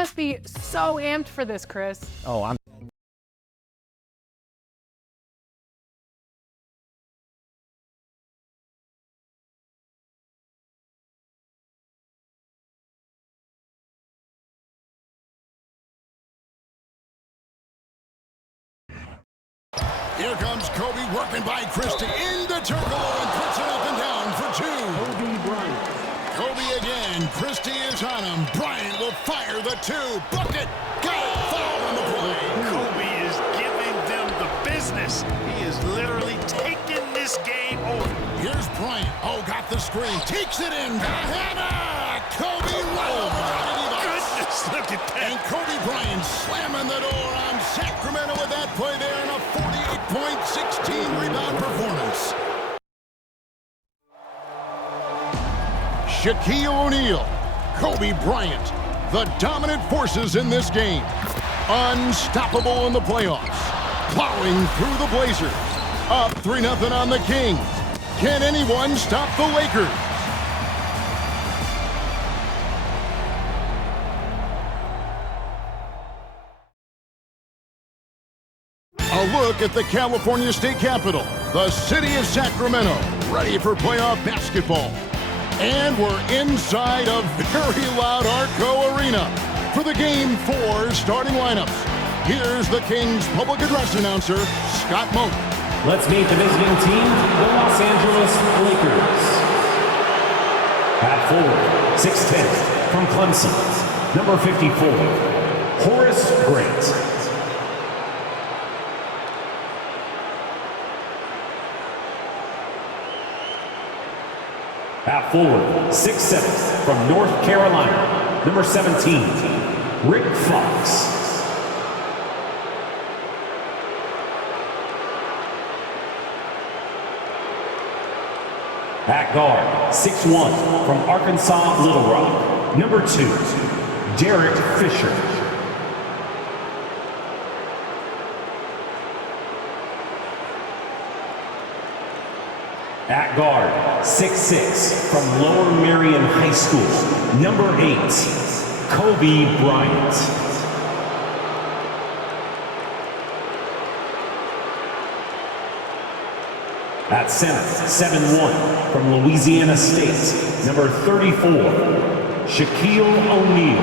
must be so amped for this, Chris. Oh, I'm Here comes Kobe working by Christie into Turkoglu and puts it up and down for two. Bryant. Kobe again. Christie is on him. Bryant will fire the two. Bucket. Got it. Foul on the play. Kobe is giving them the business. He is literally taking this game over. Here's Bryant. Oh, got the screen. Takes it in. Hannah. Kobe right over the Goodness, look at that. And Kobe Bryant slamming the door on Sacramento with that play there in a 48-point, 16-rebound performance. Shaquille O'Neal, Kobe Bryant, the dominant forces in this game. Unstoppable in the playoffs. Plowing through the Blazers. Up 3-0 on the Kings. Can anyone stop the Lakers? A look at the California State Capitol, the city of Sacramento, ready for playoff basketball. And we're inside a very loud Arco Arena for the Game 4 starting lineups. Here's the Kings public address announcer, Scott Moak. Let's meet the visiting team, the Los Angeles Lakers. At forward, 6'10", from Clemson, number 54, Horace Grant. At forward, 6'7", from North Carolina, number 17, Rick Fox. At guard, 6'1", from Arkansas Little Rock, number 2, Derek Fisher. At guard, 6'6", from Lower Merion High School, number 8, Kobe Bryant. At center, 7'1", from Louisiana State, number 34, Shaquille O'Neal.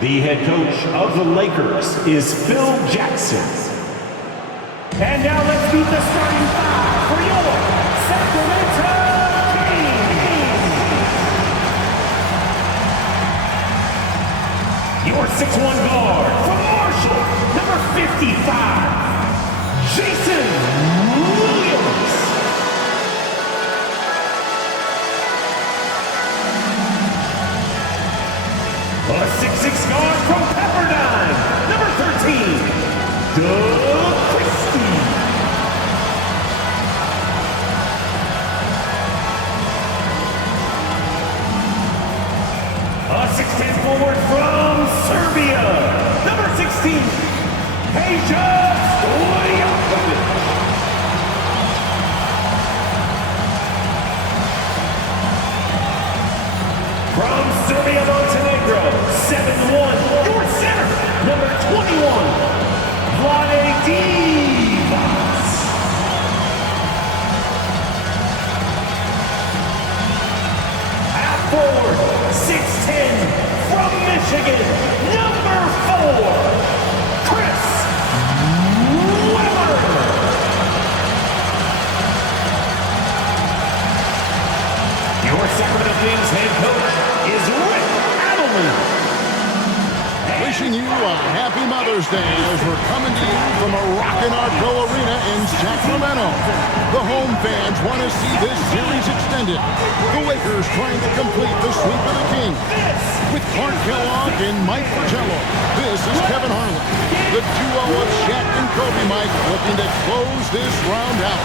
The head coach of the Lakers is Phil Jackson. And now let's meet the starting five for your Sacramento Kings. Your 6'1" guard from Marshall, number 55, Jason Williams. A 6'6" guard from Pepperdine, number 13, Doug Christie. A 6'10" forward from Serbia, number 16, Peja Stojakovic. From Serbia, Montenegro, 7'1", your center, number 21, Vlade Divac. At forward, 6'10", from Michigan, number 4, Chris Webber. Your Sacramento Kings head coach is Rick Adelman. Wishing you a happy Mother's Day as we're coming to you from a rockin' Arco Arena in Sacramento. The home fans want to see this series extended. The Lakers trying to complete the sweep of the Kings. With Clark Kellogg and Mike Fratello, this is Kevin Harlan. The duo of Shaq and Kobe, Mike, looking to close this round out.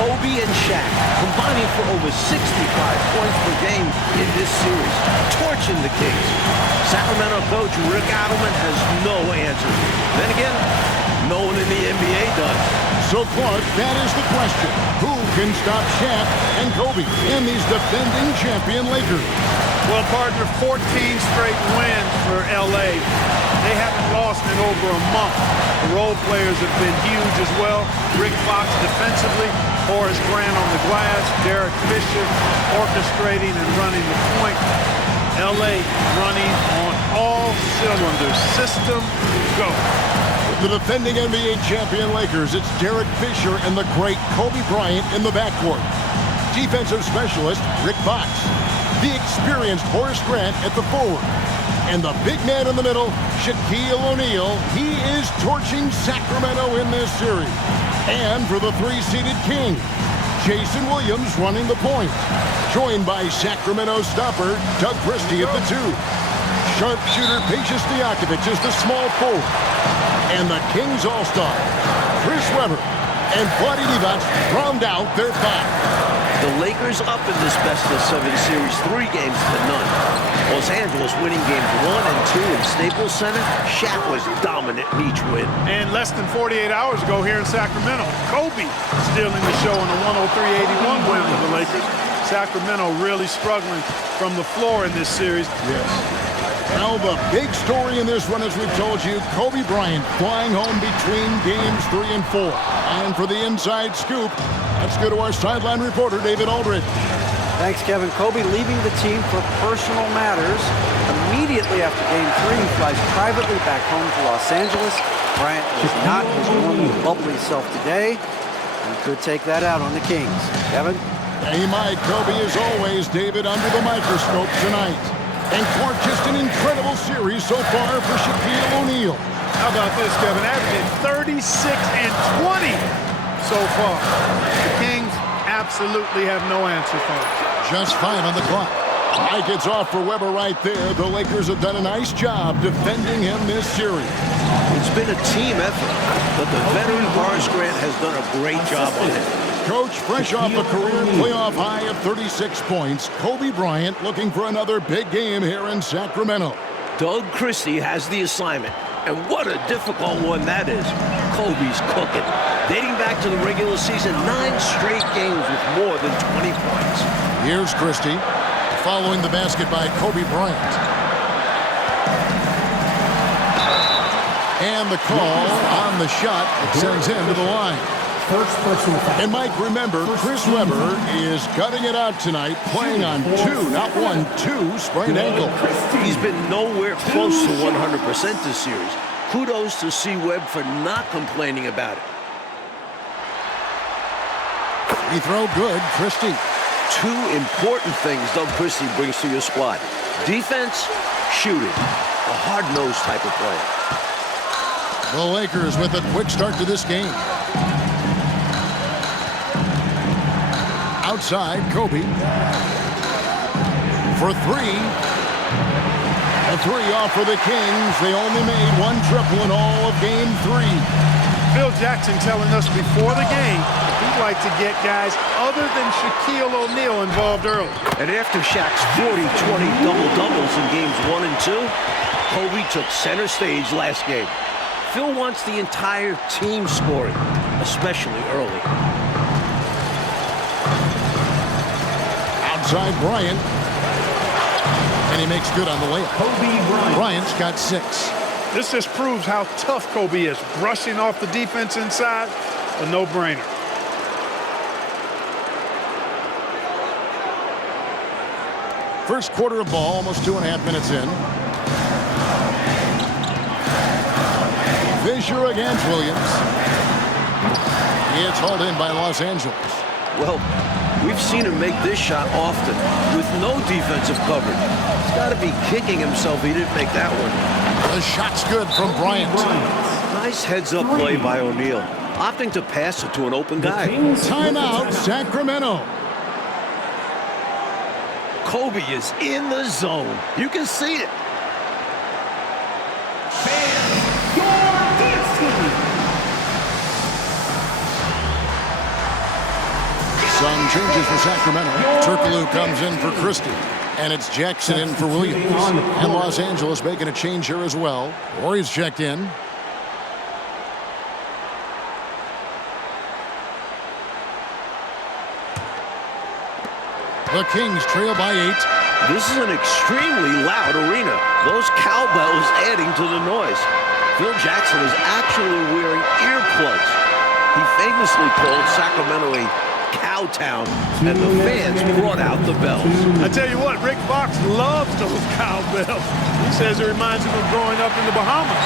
Kobe and Shaq combining for over 65 points per game in this series, torching the Kings. Sacramento coach Rick Adelman has no answers. Then again, no one in the NBA does. So, Clark, that is the question. Who can stop Shaq and Kobe and these defending champion Lakers? Well, partner, 14 straight wins for L.A. They haven't lost in over a month. The role players have been huge as well. Rick Fox defensively, Horace Grant on the glass, Derek Fisher orchestrating and running the point. L.A. running on all cylinders. System, go. The defending NBA champion Lakers, it's Derek Fisher and the great Kobe Bryant in the backcourt. Defensive specialist Rick Fox. The experienced Horace Grant at the forward. And the big man in the middle, Shaquille O'Neal. He is torching Sacramento in this series. And for the three-seeded King, Jason Williams running the point. Joined by Sacramento stopper Doug Christie at the 2. Sharpshooter Pejus Stojakovic is the small forward. And the Kings All-Star, Chris Webber and Vlade Divac round out their 5. The Lakers up in this best-of-7 series, 3 games to none. Los Angeles winning games 1 and 2 in Staples Center. Shaq was dominant in each win. And less than 48 hours ago here in Sacramento, Kobe stealing the show in a 103-81 win for the Lakers. Sacramento really struggling from the floor in this series. Yes. Now the big story in this one, as we've told you, Kobe Bryant flying home between games 3 and 4. And for the inside scoop, let's go to our sideline reporter, David Aldridge. Thanks, Kevin. Kobe leaving the team for personal matters. Immediately after Game 3, he flies privately back home to Los Angeles. Bryant was not his normal bubbly self today. He could take that out on the Kings. Kevin? Hey, Mike, Kobe, as always, David, under the microscope tonight. And Clark, just an incredible series so far for Shaquille O'Neal. How about this, Kevin? Averaging 36 and 20 so far. The Kings absolutely have no answer for it. Just 5 on the clock. Mike, it's off for Webber right there. The Lakers have done a nice job defending him this series. It's been a team effort, but the veteran Horace Grant has done a great job on it. Coach, fresh off a career playoff high of 36 points, Kobe Bryant looking for another big game here in Sacramento. Doug Christie has the assignment, and what a difficult one that is. Kobe's cooking. Dating back to the regular season, 9 straight games with more than 20 points. Here's Christie, following the basket by Kobe Bryant. And the call on the shot sends him to the line. First personal foul. And Mike, remember, Chris Webber is gutting it out tonight, playing on 2, not 1, 2 sprained ankle. He's been nowhere close to 100% this series. Kudos to C. Webb for not complaining about it. Free throw good, Christie. 2 important things Doug Christie brings to your squad. Defense, shooting. A hard-nosed type of player. The Lakers with a quick start to this game. Outside, Kobe. For 3. A 3 off for the Kings. They only made 1 triple in all of Game 3. Phil Jackson telling us before the game he'd like to get guys other than Shaquille O'Neal involved early. And after Shaq's 40-20 double-doubles in games 1 and 2, Kobe took center stage last game. Phil wants the entire team scoring, especially early. Outside Bryant. And he makes good on the layup. Kobe Bryant. Bryant's got 6. This just proves how tough Kobe is. Brushing off the defense inside, a no-brainer. First quarter of ball, almost 2.5 minutes in. Fisher against Williams. It's hauled in by Los Angeles. Well, we've seen him make this shot often with no defensive coverage. He's got to be kicking himself he didn't make that one. The shot's good from Bryant. Nice heads-up play by O'Neal, opting to pass it to an open guy. Timeout, Sacramento. Kobe is in the zone. You can see it. Some changes for Sacramento. Turkoglu comes in for Christie. And it's Jackson in for Williams. And Los Angeles making a change here as well. Warriors checked in. The Kings trail by 8. This is an extremely loud arena. Those cowbells adding to the noise. Phil Jackson is actually wearing earplugs. He famously called Sacramento a cow town, and the fans brought out the bells. I tell you what, Rick Fox loves those cowbells. He says it reminds him of growing up in the Bahamas.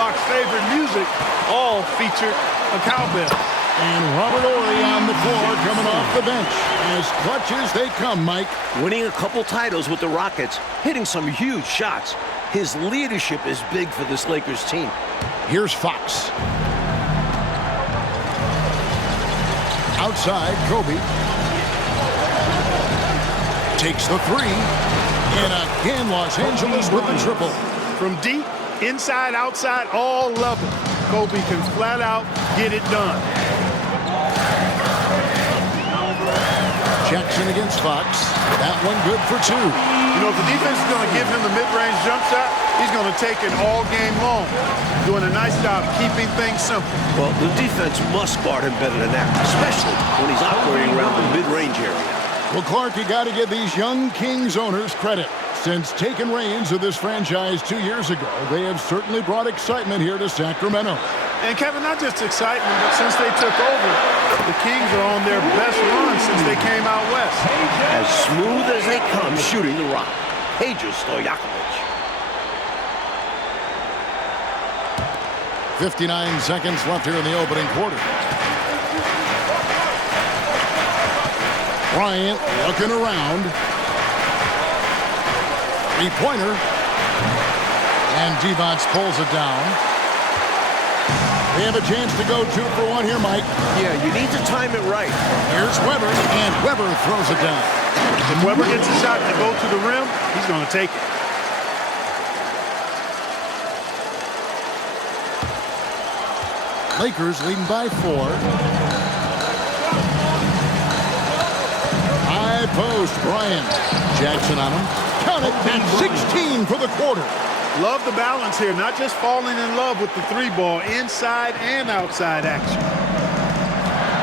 Fox's favorite music all featured a cowbell. And Robert Horry on the floor coming off the bench. As clutch as they come, Mike. Winning a couple titles with the Rockets, hitting some huge shots. His leadership is big for this Lakers team. Here's Fox. Outside, Kobe. Takes the three. And again, Los Angeles with the triple. From deep, inside, outside, all level, Kobe can flat out get it done. Jackson against Fox. That one good for 2. You know, if the defense is going to give him the mid-range jump shot, he's going to take it all game long. Doing a nice job keeping things simple. Well, the defense must guard him better than that, especially when he's operating around the mid-range area. Well, Clark, you got to give these young Kings owners credit. Since taking reins of this franchise 2 years ago, they have certainly brought excitement here to Sacramento. And Kevin, not just excitement, but since they took over, the Kings are on their best run since they came out west. As smooth as they come shooting the rock. Peja Stojakovic. 59 seconds left here in the opening quarter. Bryant looking around. Three-pointer. And Divac pulls it down. They have a chance to go 2 for 1 here, Mike. Yeah, you need to time it right. Here's Weber, and Weber throws it down. If Weber gets a shot to go to the rim, he's going to take it. Lakers leading by 4. High post, Bryant. Jackson on him. Count it, and 16 for the quarter. Love the balance here, not just falling in love with the 3-ball, inside and outside action.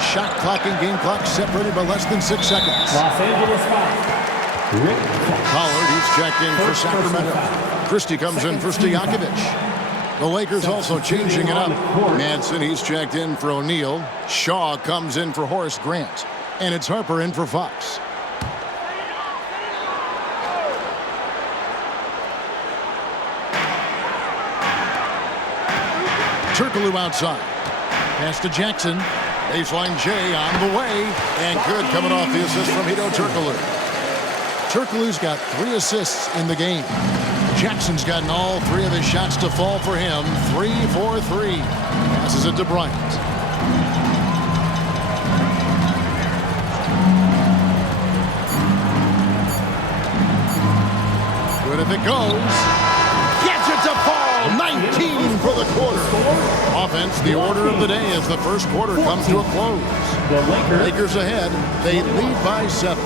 Shot clock and game clock separated by less than 6 seconds. Los Angeles foul. Rick Pollard, he's checked in for Sacramento. Christie comes in for Stojakovic. The Lakers also changing it up. Manson, he's checked in for O'Neal. Shaw comes in for Horace Grant. And it's Harper in for Fox. Turkoglu outside. Pass to Jackson. Baseline J on the way. And good coming off the assist from Hedo Turkoglu. Turkoglu's got 3 assists in the game. Jackson's gotten all 3 of his shots to fall for him. 3 for 3. Passes it to Bryant. Good if it goes. Gets it to fall. 19 for the quarter. Offense, the order of the day as the first quarter comes to a close. The Lakers ahead. They lead by 7.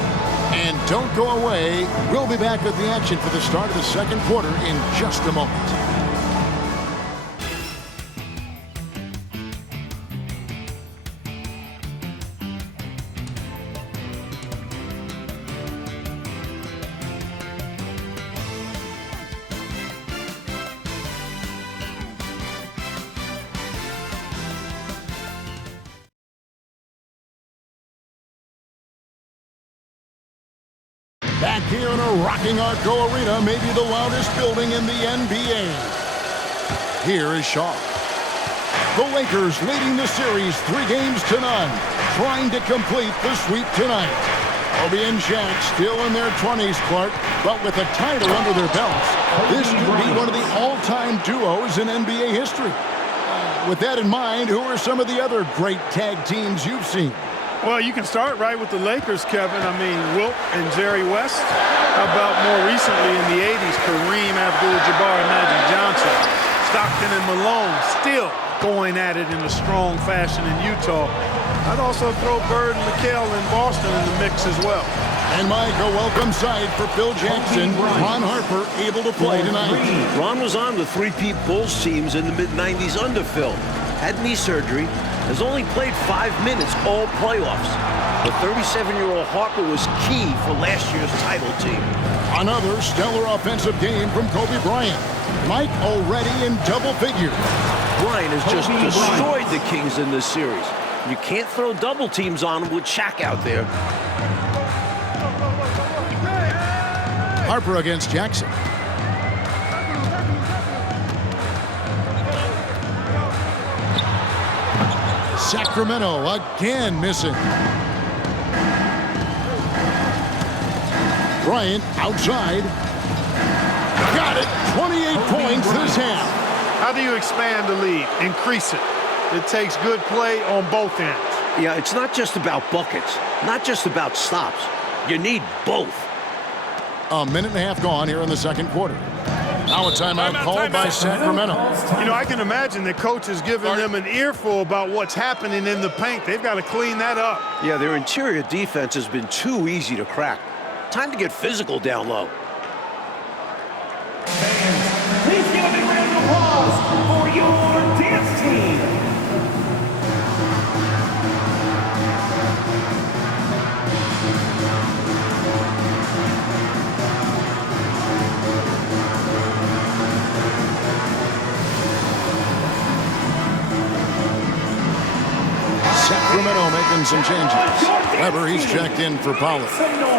And don't go away. We'll be back with the action for the start of the second quarter in just a moment. Back here in a rocking Arco Arena, maybe the loudest building in the NBA. Here is Shaw. The Lakers leading the series 3-0, trying to complete the sweep tonight. Kobe and Shaq still in their 20s, Clark, but with a title under their belts, this could be one of the all-time duos in NBA history. With that in mind, who are some of the other great tag teams you've seen? Well, you can start right with the Lakers, Kevin. I mean, Wilt and Jerry West. How about more recently in the 80s, Kareem Abdul-Jabbar and Magic Johnson. Stockton and Malone still going at it in a strong fashion in Utah. I'd also throw Bird and McHale in Boston in the mix as well. And Mike, a welcome sight for Phil Jackson. Ron Harper able to play tonight. Ron was on the 3-peat Bulls teams in the mid-90s under Phil. Had knee surgery. Has only played 5 minutes all playoffs. The 37-year-old Harper was key for last year's title team. Another stellar offensive game from Kobe Bryant. Mike already in double figures. Bryant has just destroyed the Kings in this series. You can't throw double teams on him with Shaq out there. Harper against Jackson. Sacramento again missing. Bryant outside. Got it. 28 points this half. How do you expand the lead? Increase it. It takes good play on both ends. Yeah, it's not just about buckets, not just about stops. You need both. A minute and a half gone here in the second quarter. Now a timeout called by Sacramento. You know, I can imagine the coach is giving them an earful about what's happening in the paint. They've got to clean that up. Yeah, their interior defense has been too easy to crack. Time to get physical down low. Please give a big round of applause for your dance team. Sacramento making some changes. Weber, he's checked in for Pollard.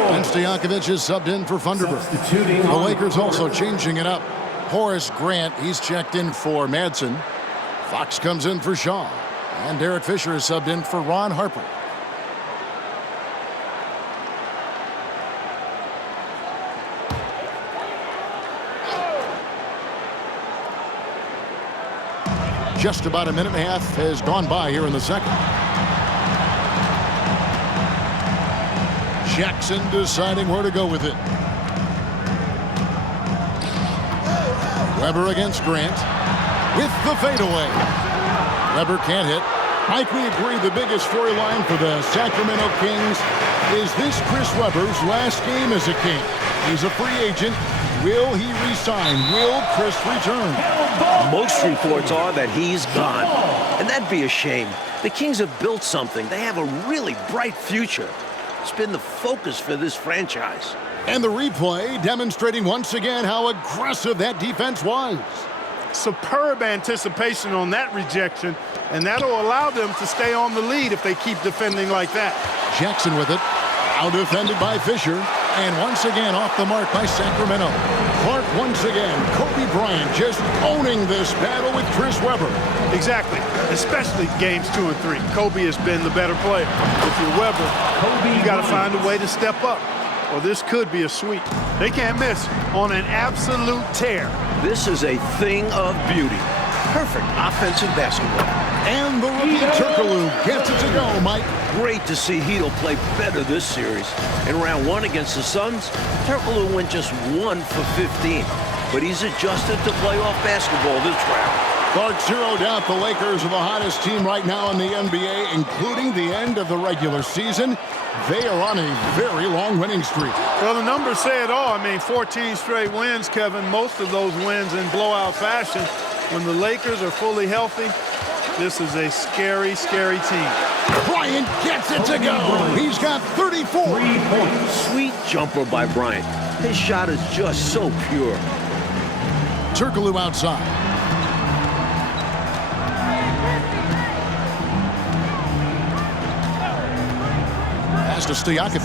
And Stojakovic is subbed in for Thunderbird. The Lakers also changing it up. Horace Grant, he's checked in for Madsen. Fox comes in for Shaw. And Derek Fisher is subbed in for Ron Harper. Just about a minute and a half has gone by here in the second. Jackson deciding where to go with it. Weber against Grant with the fadeaway. Weber can't hit. Mike, we agree the biggest storyline for the Sacramento Kings is this Chris Webber's last game as a King. He's a free agent. Will he resign? Will Chris return? Most reports are that he's gone. And that'd be a shame. The Kings have built something. They have a really bright future. It's been the focus for this franchise. And the replay demonstrating once again how aggressive that defense was. Superb anticipation on that rejection, and that'll allow them to stay on the lead if they keep defending like that. Jackson with it. Out defended by Fisher. And once again off the mark by Sacramento. Clark once again. Kobe Bryant just owning this battle with Chris Webber. Exactly, especially games 2 and 3. Kobe has been the better player. If you're Webber, you got to find a way to step up, or this could be a sweep. They can't miss on an absolute tear. This is a thing of beauty. Perfect offensive basketball. And the rookie Turkoglu gets it to go, Mike. Great to see Hedo play better this series. In round 1 against the Suns, Turkoglu went just 1 for 15. But he's adjusted to playoff basketball this round. Clark zeroed out the Lakers are the hottest team right now in the NBA, including the end of the regular season. They are on a very long winning streak. Well, the numbers say it all. I mean, 14 straight wins, Kevin. Most of those wins in blowout fashion. When the Lakers are fully healthy, this is a scary, scary team. Bryant gets it to go. He's got 34. 3 points. Sweet jumper by Bryant. His shot is just so pure. Turkoglu outside. Pass to Stojakovic.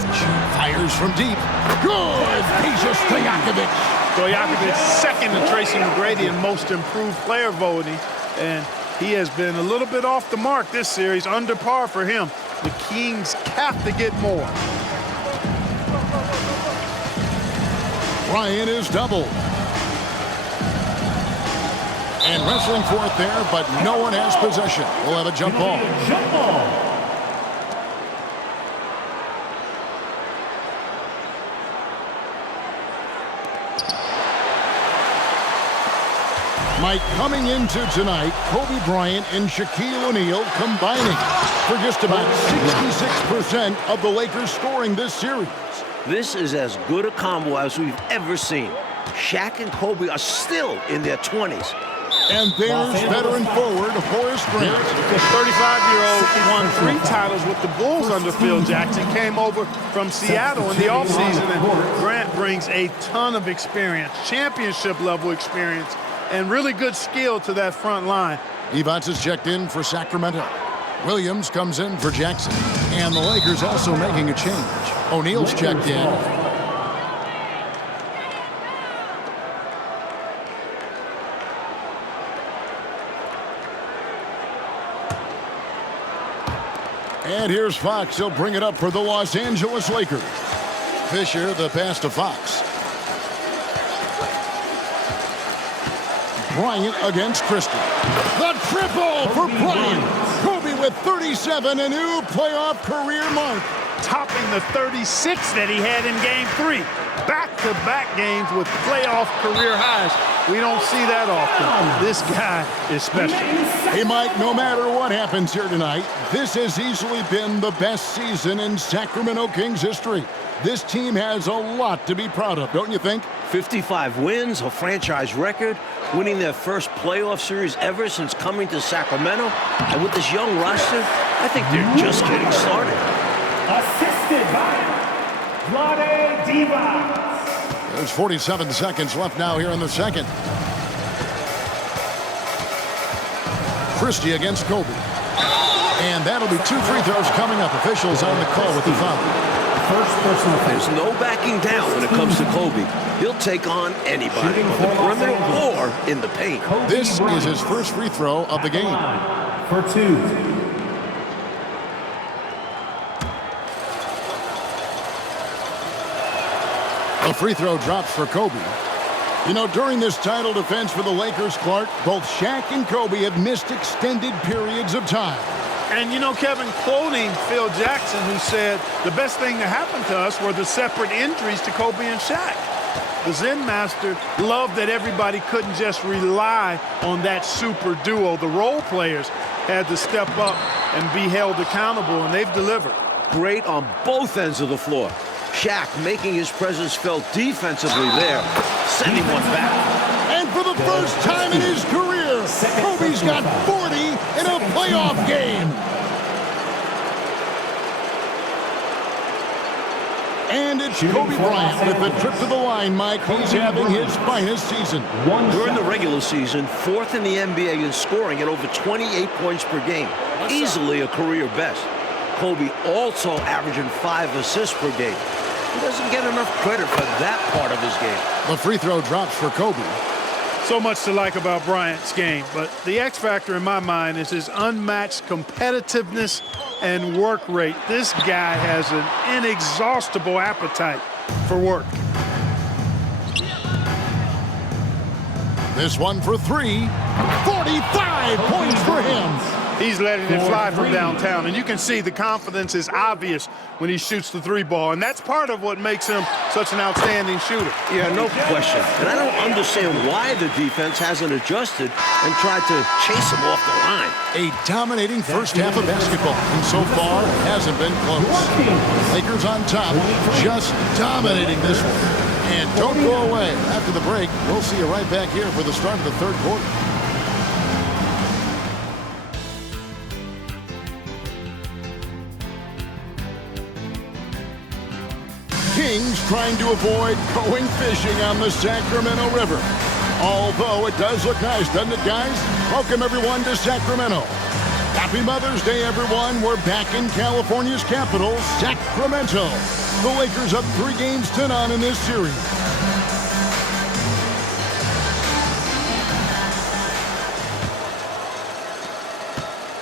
Fires from deep. Good. Peja Stojakovic. Stojakovic second to Tracy McGrady in most improved player voting, and he has been a little bit off the mark this series, under par for him. The Kings have to get more. Bryant is doubled. And wrestling for it there, but no one has possession. We'll have a jump ball. Jump ball. Mike, coming into tonight, Kobe Bryant and Shaquille O'Neal combining for just about 66% of the Lakers scoring this series. This is as good a combo as we've ever seen. Shaq and Kobe are still in their 20s. And there's veteran forward Horace Bryant. The 35-year-old won 3 titles with the Bulls under Phil Jackson, came over from Seattle in the offseason, and Bryant brings a ton of experience, championship-level experience, and really good skill to that front line. Evans is checked in for Sacramento. Williams comes in for Jackson. And the Lakers also making a change. O'Neal's checked in. And here's Fox. He'll bring it up for the Los Angeles Lakers. Fisher, the pass to Fox. Bryant against Christie. The triple for Bryant. Kobe with 37, a new playoff career mark. Topping the 36 that he had in Game 3. Back-to-back games with playoff career highs. We don't see that often. This guy is special. Hey, Mike, no matter what happens here tonight, this has easily been the best season in Sacramento Kings history. This team has a lot to be proud of, don't you think? 55 wins, a franchise record, winning their first playoff series ever since coming to Sacramento. And with this young roster, I think they're just getting started. Assisted by Vlade Divac. There's 47 seconds left now here in the second. Christie against Kobe. And that'll be 2 free throws coming up. Officials on the call with the foul. First personal foul. There's no backing down when it comes to Kobe. He'll take on anybody on the perimeter or in the paint. This is his first free throw of the game. For 2. A free throw drops for Kobe. You know, during this title defense for the Lakers, Clark, both Shaq and Kobe have missed extended periods of time. And, you know, Kevin, quoting Phil Jackson, who said, the best thing that happened to us were the separate injuries to Kobe and Shaq. The Zen Master loved that everybody couldn't just rely on that super duo. The role players had to step up and be held accountable, and they've delivered. Great on both ends of the floor. Shaq making his presence felt defensively there, sending one back. And for the first time in his career, Kobe's got 40 in a playoff game. And it's Kobe Bryant with the trip to the line, Mike. He's having his finest season. During the regular season, 4th in the NBA in scoring at over 28 points per game. Easily a career best. Kobe also averaging 5 assists per game. He doesn't get enough credit for that part of his game. The free throw drops for Kobe. So much to like about Bryant's game, but the X factor in my mind is his unmatched competitiveness and work rate. This guy has an inexhaustible appetite for work. This one for 3. 45 points for him. He's letting it fly from downtown, and you can see the confidence is obvious when he shoots the 3-ball, and that's part of what makes him such an outstanding shooter. Yeah, no question. And I don't understand why the defense hasn't adjusted and tried to chase him off the line. A dominating first half of basketball, and so far hasn't been close. Lakers on top, just dominating this one. And don't go away. After the break, we'll see you right back here for the start of the third quarter. Kings trying to avoid going fishing on the Sacramento River. Although it does look nice, doesn't it, guys? Welcome, everyone, to Sacramento. Happy Mother's Day, everyone. We're back in California's capital, Sacramento. The Lakers up 3-0 in this series.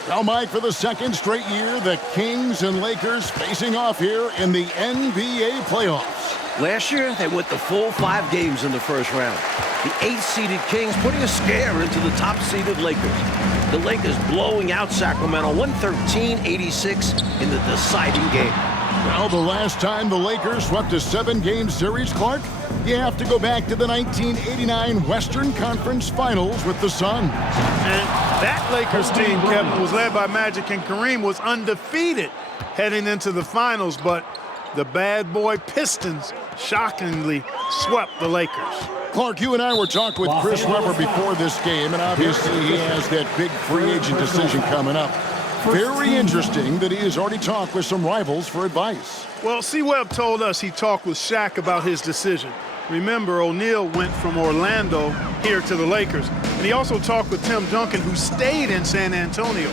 Now, Mike, for the second straight year, the Kings and Lakers facing off here in the NBA playoffs. Last year, they went the full 5 games in the first round. The 8th-seeded Kings putting a scare into the top-seeded Lakers. The Lakers blowing out Sacramento 113-86 in the deciding game. Well, the last time the Lakers swept a 7-game series, Clark, you have to go back to the 1989 Western Conference Finals with the Suns. And that Lakers team, Kevin, was led by Magic, and Kareem was undefeated heading into the finals, but the bad boy Pistons shockingly swept the Lakers. Clark, you and I were talking with Chris Webber before this game, and obviously he has that big free agent decision coming up. Very interesting that he has already talked with some rivals for advice. Well, C-Webb told us he talked with Shaq about his decision. Remember, O'Neal went from Orlando here to the Lakers. And he also talked with Tim Duncan, who stayed in San Antonio,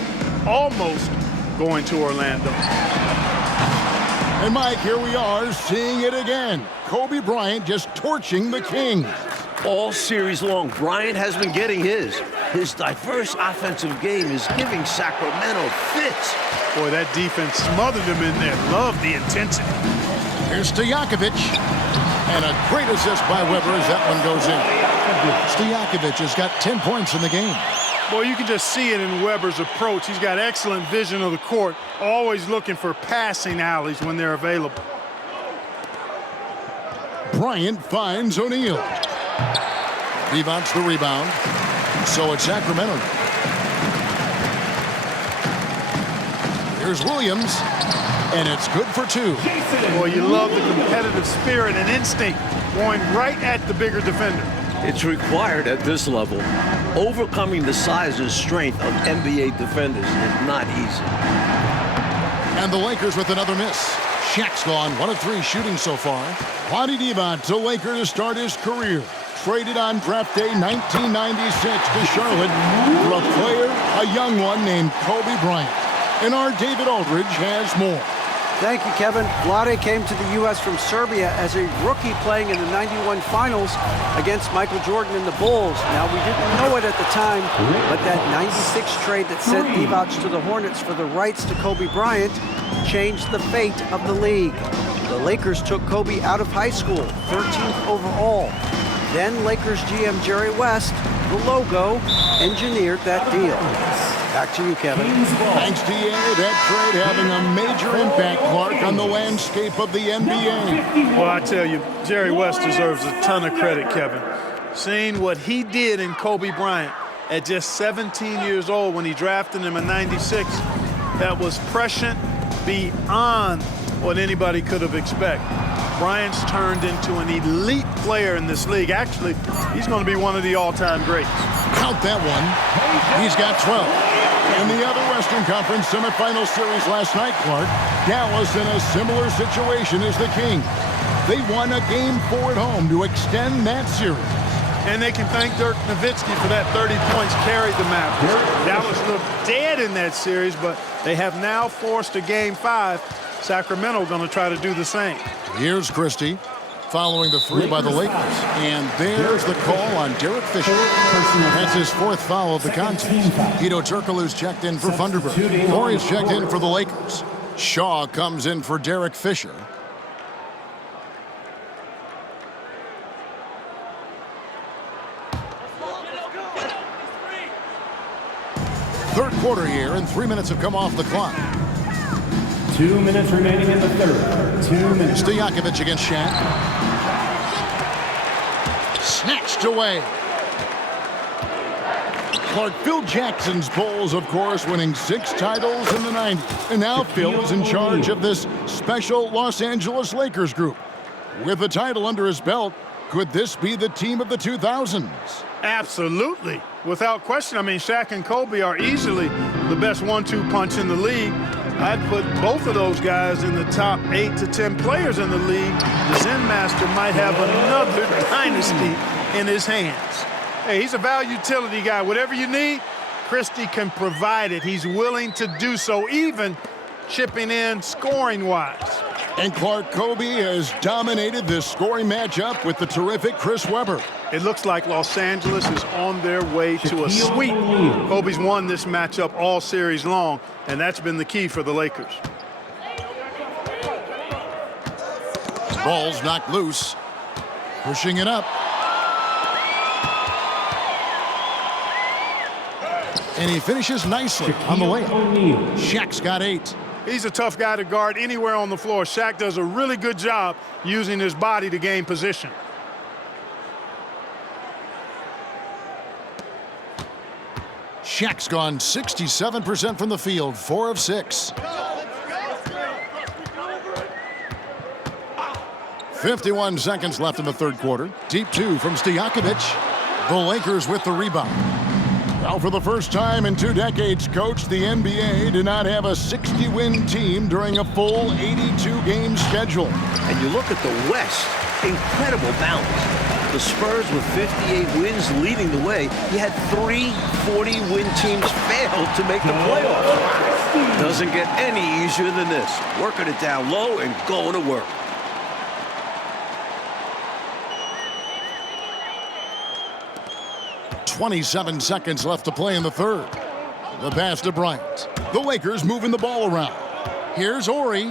almost going to Orlando. And Mike, here we are seeing it again. Kobe Bryant just torching the Kings. All series long, Bryant has been getting his. His diverse offensive game is giving Sacramento fits. Boy, that defense smothered him in there. Love the intensity. Here's Stojakovic. And a great assist by Webber as that one goes in. Stojakovic has got 10 points in the game. Boy, you can just see it in Webber's approach. He's got excellent vision of the court, always looking for passing alleys when they're available. Bryant finds O'Neal. Rebounds the rebound. So it's Sacramento. Here's Williams. And it's good for two. Boy, you love the competitive spirit and instinct going right at the bigger defender. It's required at this level. Overcoming the size and strength of NBA defenders is not easy. And the Lakers with another miss. Shaq's gone 1 of 3 shooting so far. Lonnie Divac, the Laker to start his career. Traded on draft day 1996 to Charlotte for a player, a young one named Kobe Bryant. And our David Aldridge has more. Thank you, Kevin. Vlade came to the U.S. from Serbia as a rookie playing in the '91 finals against Michael Jordan and the Bulls. Now, we didn't know it at the time, but that '96 trade that sent Divac to the Hornets for the rights to Kobe Bryant changed the fate of the league. The Lakers took Kobe out of high school, 13th overall. Then Lakers GM Jerry West, the logo, engineered that deal. Back to you, Kevin. Thanks, DA. That trade having a major impact, Clark, on the landscape of the NBA. Well, I tell you, Jerry West deserves a ton of credit, Kevin. Seeing what he did in Kobe Bryant at just 17 years old when he drafted him in '96, that was prescient beyond what anybody could have expected. Bryant's turned into an elite player in this league. Actually, he's going to be one of the all-time greats. Count that one. He's got 12. In the other Western Conference semifinal series last night, Clark, Dallas in a similar situation as the Kings. They won a Game 4 at home to extend that series. And they can thank Dirk Nowitzki for that 30 points carried the Mavericks. Dallas looked dead in that series, but they have now forced a Game 5. Sacramento going to try to do the same. Here's Christie following the 3 by the Lakers. And there's the call on Derek Fisher. That's his 4th foul of the contest. Guido Turkoglu's checked in for Thunderbird. Corey's checked in for the Lakers. Shaw comes in for Derek Fisher. Third quarter here, and 3 minutes have come off the clock. 2 minutes remaining in the third. 2 minutes. Stojakovic against Shaq. Snatched away. Clark, Phil Jackson's Bulls, of course, winning 6 titles in the 90s. And now Phil is in charge of this special Los Angeles Lakers group. With the title under his belt, could this be the team of the 2000s? Absolutely. Without question. I mean, Shaq and Kobe are easily the best 1-2 punch in the league. I'd put both of those guys in the top 8 to 10 players in the league. The Zen Master might have another dynasty in his hands. Hey, he's a value utility guy. Whatever you need, Christie can provide it. He's willing to do so, even chipping in scoring-wise. And Clark, Kobe has dominated this scoring matchup with the terrific Chris Webber. It looks like Los Angeles is on their way to a sweep. Kobe's won this matchup all series long, and that's been the key for the Lakers. Ball's knocked loose. Pushing it up. And he finishes nicely on the layup. Shaq's got 8. He's a tough guy to guard anywhere on the floor. Shaq does a really good job using his body to gain position. Shaq's gone 67% from the field, 4 of 6. 51 seconds left in the third quarter. Deep two from Stojakovic. The Lakers with the rebound. Now, for the first time in 2 decades, Coach, the NBA did not have a 60-win team during a full 82-game schedule. And you look at the West, incredible balance. The Spurs with 58 wins leading the way. You had 3 40-win teams fail to make the playoffs. Doesn't get any easier than this. Working it down low and going to work. .27 seconds left to play in the third. The pass to Bryant. The Lakers moving the ball around. Here's Ori.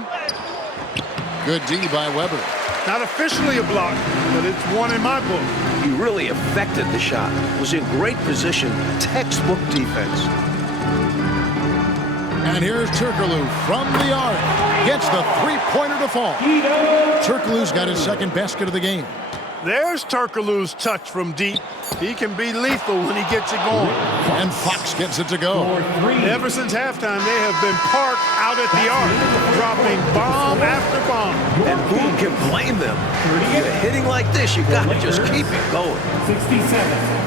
Good D by Weber. Not officially a block, but it's one in my book. He really affected the shot. Was in great position. Textbook defense. And here's Turkoglu from the arc. Gets the three-pointer to fall. Turkoglu's got his second basket of the game. There's Turkoglu's touch from deep. He can be lethal when he gets it going. And Fox gets it to go. Ever since halftime, they have been parked out at the arc, dropping bomb after bomb. And who can blame them? You're hitting like this, you got to just keep it going. 67.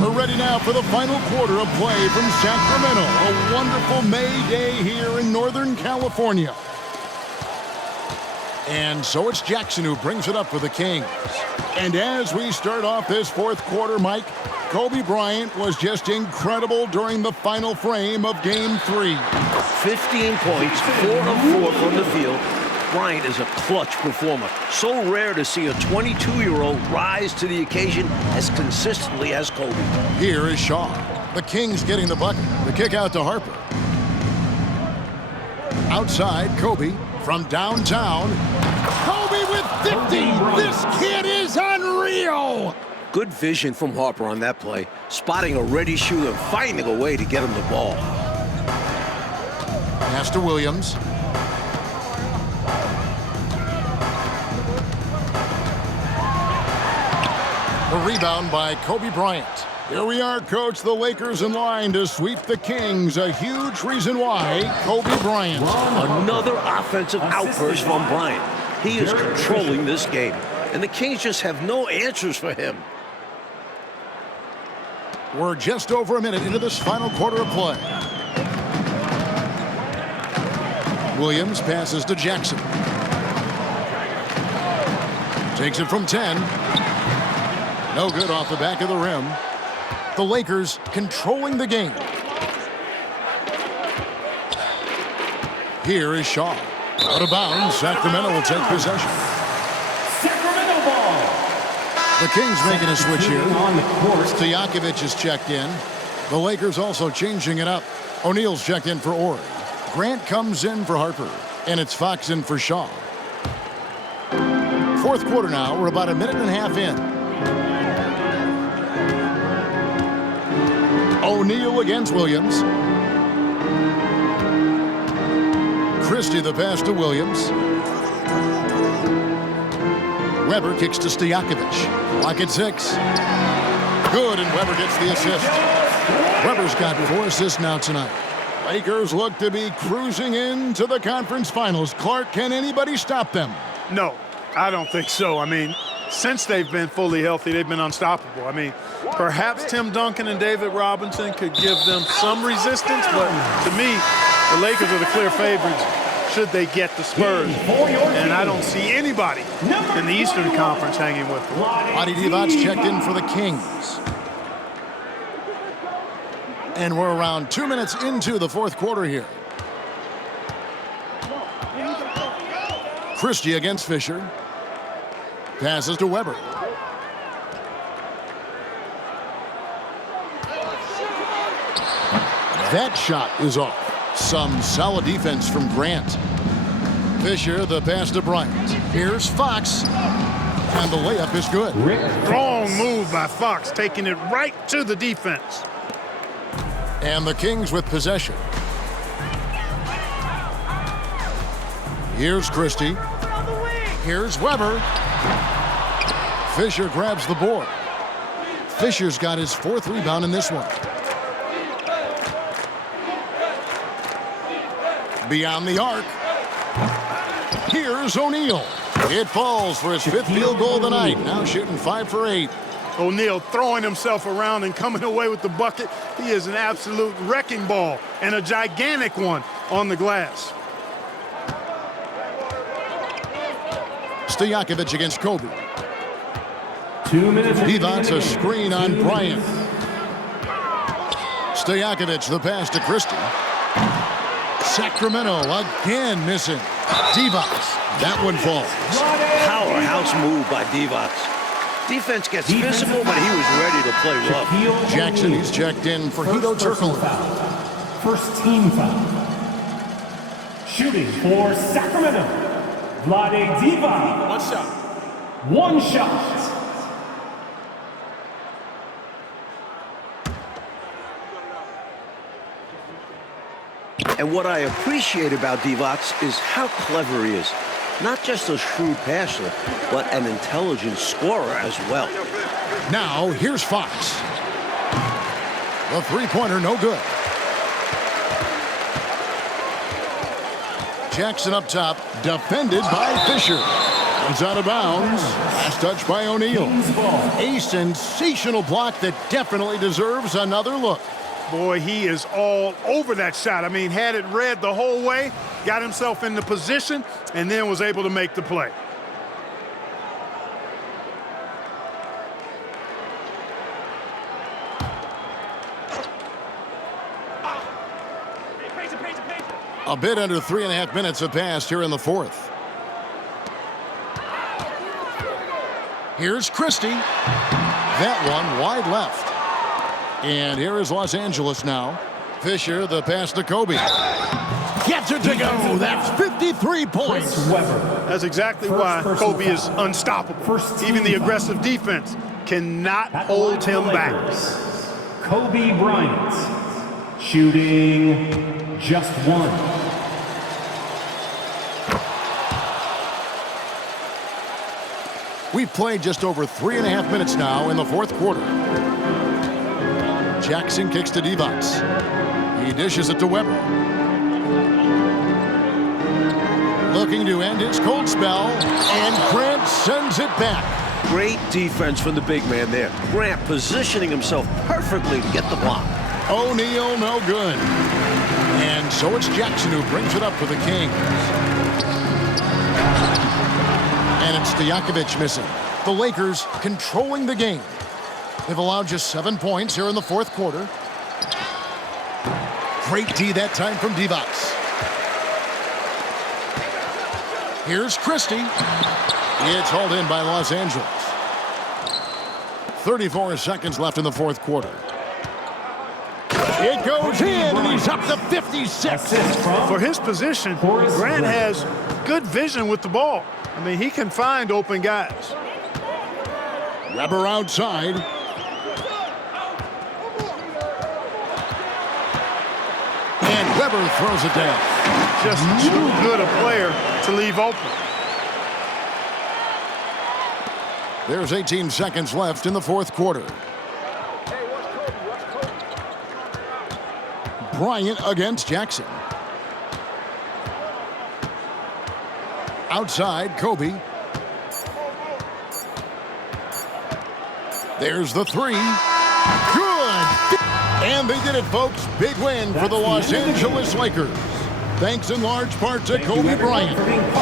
We're ready now for the final quarter of play from Sacramento. A wonderful May day here in Northern California. And so it's Jackson who brings it up for the Kings. And as we start off this fourth quarter, Mike, Kobe Bryant was just incredible during the final frame of Game 3. 15 points, 4 of 4 from the field. Bryant is a clutch performer. So rare to see a 22-year-old rise to the occasion as consistently as Kobe. Here is Shaw. The Kings getting the bucket. The kick out to Harper. Outside, Kobe from downtown. Kobe with 50! This kid is unreal! Good vision from Harper on that play. Spotting a ready shooter and finding a way to get him the ball. Pass to Williams. The rebound by Kobe Bryant. Here we are, Coach. The Lakers in line to sweep the Kings. A huge reason why Kobe Bryant. Another offensive outburst from Bryant. He is controlling this game, and the Kings just have no answers for him. We're just over a minute into this final quarter of play. Williams passes to Jackson. Takes it from 10. No good off the back of the rim. The Lakers controlling the game. Here is Shaw. Out of bounds, Sacramento will take possession. Sacramento ball. The Kings making a switch here. On the court. Stojakovic is checked in. The Lakers also changing it up. O'Neal's checked in for Ori. Grant comes in for Harper. And it's Fox in for Shaw. Fourth quarter now. We're about a minute and a half in. O'Neal against Williams. Christie the pass to Williams. Weber kicks to Stojakovic. Clock at 6. Good, and Weber gets the assist. Weber's got 4 assists now tonight. Lakers look to be cruising into the conference finals. Clark, can anybody stop them? No, I don't think so. I mean, since they've been fully healthy, they've been unstoppable. I mean, perhaps Tim Duncan and David Robinson could give them some resistance, but to me, the Lakers are the clear favorites should they get the Spurs. And I don't see anybody in the Eastern Conference hanging with them. Adi Divac's checked in for the Kings. And we're around 2 minutes into the fourth quarter here. Christie against Fisher. Passes to Weber. That shot is off. Some solid defense from Grant. Fisher, the pass to Bryant. Here's Fox. And the layup is good. Strong move by Fox, taking it right to the defense. And the Kings with possession. Here's Christie. Here's Weber. Fisher grabs the board. Fisher's got his 4th rebound in this one. Beyond the arc. Here's O'Neal. It falls for his 5th field goal of the night. Now shooting 5 for 8. O'Neal throwing himself around and coming away with the bucket. He is an absolute wrecking ball and a gigantic one on the glass. Stojakovic against Kobe. 2 minutes. Divac a screen on Bryant. Stojakovic the pass to Christie. Sacramento again missing. Divac. That one falls. Powerhouse move by Divac. Defense gets physical, but he was ready to play rough. Jackson, he's checked in for Hito Turkle. First team foul. Shooting for Sacramento, Vlade Divac. One shot. One shot. And what I appreciate about Divac is how clever he is. Not just a shrewd passer, but an intelligent scorer as well. Now, here's Fox. The three-pointer, no good. Jackson up top, defended by Fisher. Comes out of bounds. Last touch by O'Neal. A sensational block that definitely deserves another look. Boy, he is all over that shot. I mean, had it read the whole way, got himself in the position, and then was able to make the play. A bit under 3.5 minutes have passed here in the 4th. Here's Christie. That one wide left. And here is Los Angeles now. Fisher, the pass to Kobe. Gets it to go. That's 53 points. That's exactly why Kobe is unstoppable. Even the aggressive defense cannot hold him back. Kobe Bryant, shooting just one. We've played just over 3.5 minutes now in the 4th quarter. Jackson kicks to Divac. He dishes it to Weber. Looking to end his cold spell, and Grant sends it back. Great defense from the big man there. Grant positioning himself perfectly to get the block. O'Neal, no good. And so it's Jackson who brings it up for the Kings. And it's Stojakovic missing. The Lakers controlling the game. They've allowed just 7 points here in the 4th quarter. Great D that time from Divac. Here's Christie. It's hauled in by Los Angeles. 34 seconds left in the 4th quarter. It goes in, and he's up to 56. For his position, Grant has good vision with the ball. I mean, he can find open guys. Weber outside. And Weber throws it down. Just too good a player to leave open. There's 18 seconds left in the 4th quarter. Bryant against Jackson. Outside, Kobe. There's the three. Good! And they did it, folks. Big win for the Los Angeles Lakers. Thanks in large part to Kobe Bryant,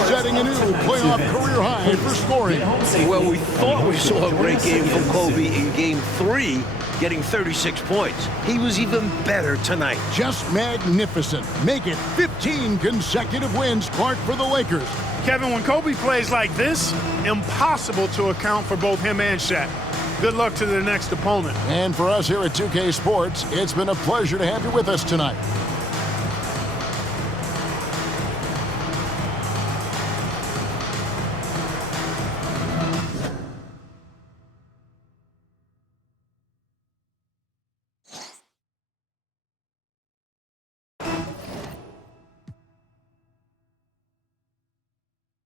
setting a new playoff career high for scoring. Well, we thought we saw a great game from Kobe in Game 3, getting 36 points. He was even better tonight. Just magnificent. Make it 15 consecutive wins, Clark, for the Lakers. Kevin, when Kobe plays like this, impossible to account for both him and Shaq. Good luck to their next opponent. And for us here at 2K Sports, it's been a pleasure to have you with us tonight.